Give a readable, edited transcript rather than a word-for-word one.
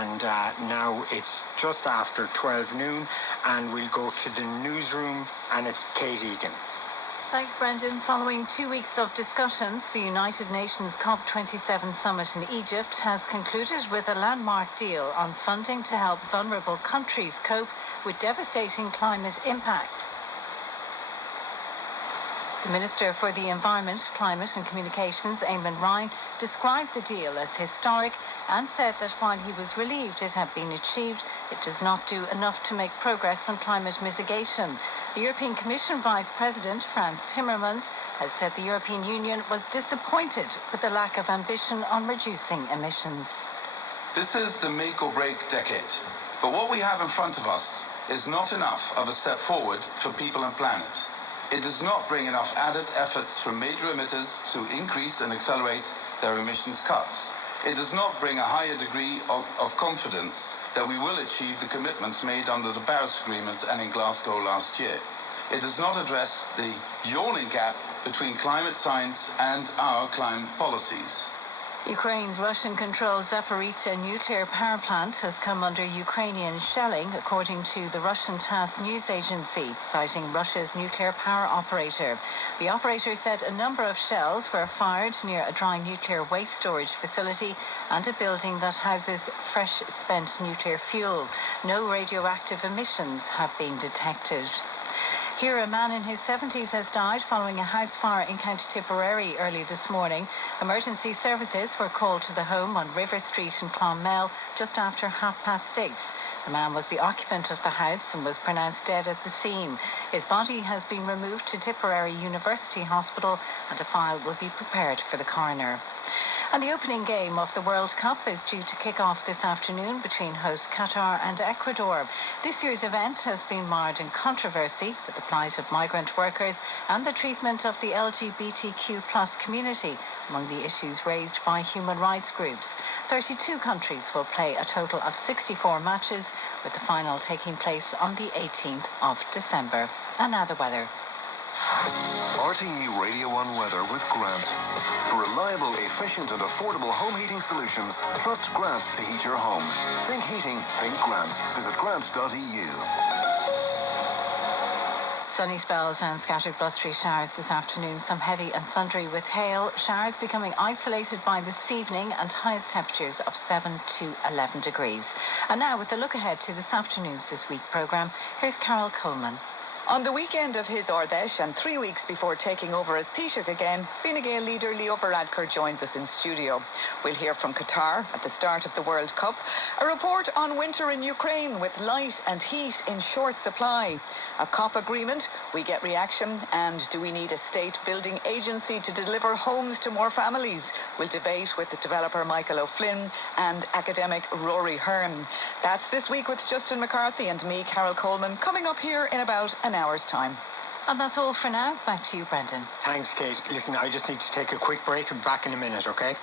and now it's just after 12 noon, and we'll go to the newsroom, and it's Kate Egan. Thanks, Brendan. Following 2 weeks of discussions, the United Nations COP27 summit in Egypt has concluded with a landmark deal on funding to help vulnerable countries cope with devastating climate impacts. The Minister for the Environment, Climate and Communications, Eamon Ryan, described the deal as historic and said that while he was relieved it had been achieved, it does not do enough to make progress on climate mitigation. The European Commission Vice President, Frans Timmermans, has said the European Union was disappointed with the lack of ambition on reducing emissions. This is the make or break decade. But what we have in front of us is not enough of a step forward for people and planet. It does not bring enough added efforts from major emitters to increase and accelerate their emissions cuts. It does not bring a higher degree of confidence that we will achieve the commitments made under the Paris Agreement and in Glasgow last year. It does not address the yawning gap between climate science and our climate policies. Ukraine's Russian-controlled Zaporizhzhia nuclear power plant has come under Ukrainian shelling, according to the Russian TASS news agency, citing Russia's nuclear power operator. The operator said a number of shells were fired near a dry nuclear waste storage facility and a building that houses fresh spent nuclear fuel. No radioactive emissions have been detected. Here, a man in his 70s has died following a house fire in County Tipperary early this morning. Emergency services were called to the home on River Street in Clonmel just after 6:30. The man was the occupant of the house and was pronounced dead at the scene. His body has been removed to Tipperary University Hospital and a file will be prepared for the coroner. And the opening game of the World Cup is due to kick off this afternoon between host Qatar and Ecuador. This year's event has been marred in controversy with the plight of migrant workers and the treatment of the LGBTQ+ community among the issues raised by human rights groups. 32 countries will play a total of 64 matches, with the final taking place on the 18th of December. And now the weather. RTE Radio 1 weather with Grant. For reliable, efficient and affordable home heating solutions, trust Grant to heat your home. Think heating, think Grant. Visit grant.eu. Sunny spells and scattered blustery showers this afternoon, some heavy and thundery with hail. Showers becoming isolated by this evening and highest temperatures of 7 to 11 degrees. And now with a look ahead to this afternoon's This Week programme, here's Carol Coleman. On the weekend of his Ardèche and 3 weeks before taking over as Taoiseach again, Fine Gael leader Leo Varadkar joins us in studio. We'll hear from Qatar at the start of the World Cup, a report on winter in Ukraine with light and heat in short supply, a COP agreement, we get reaction, and do we need a state-building agency to deliver homes to more families? We'll debate with the developer Michael O'Flynn and academic Rory Hearn. That's This Week with Justin McCarthy and me, Carol Coleman, coming up here in about an hour's time. And that's all for now. Back to you, Brendan. Thanks, Kate. Listen, I just need to take a quick break and back in a minute, okay?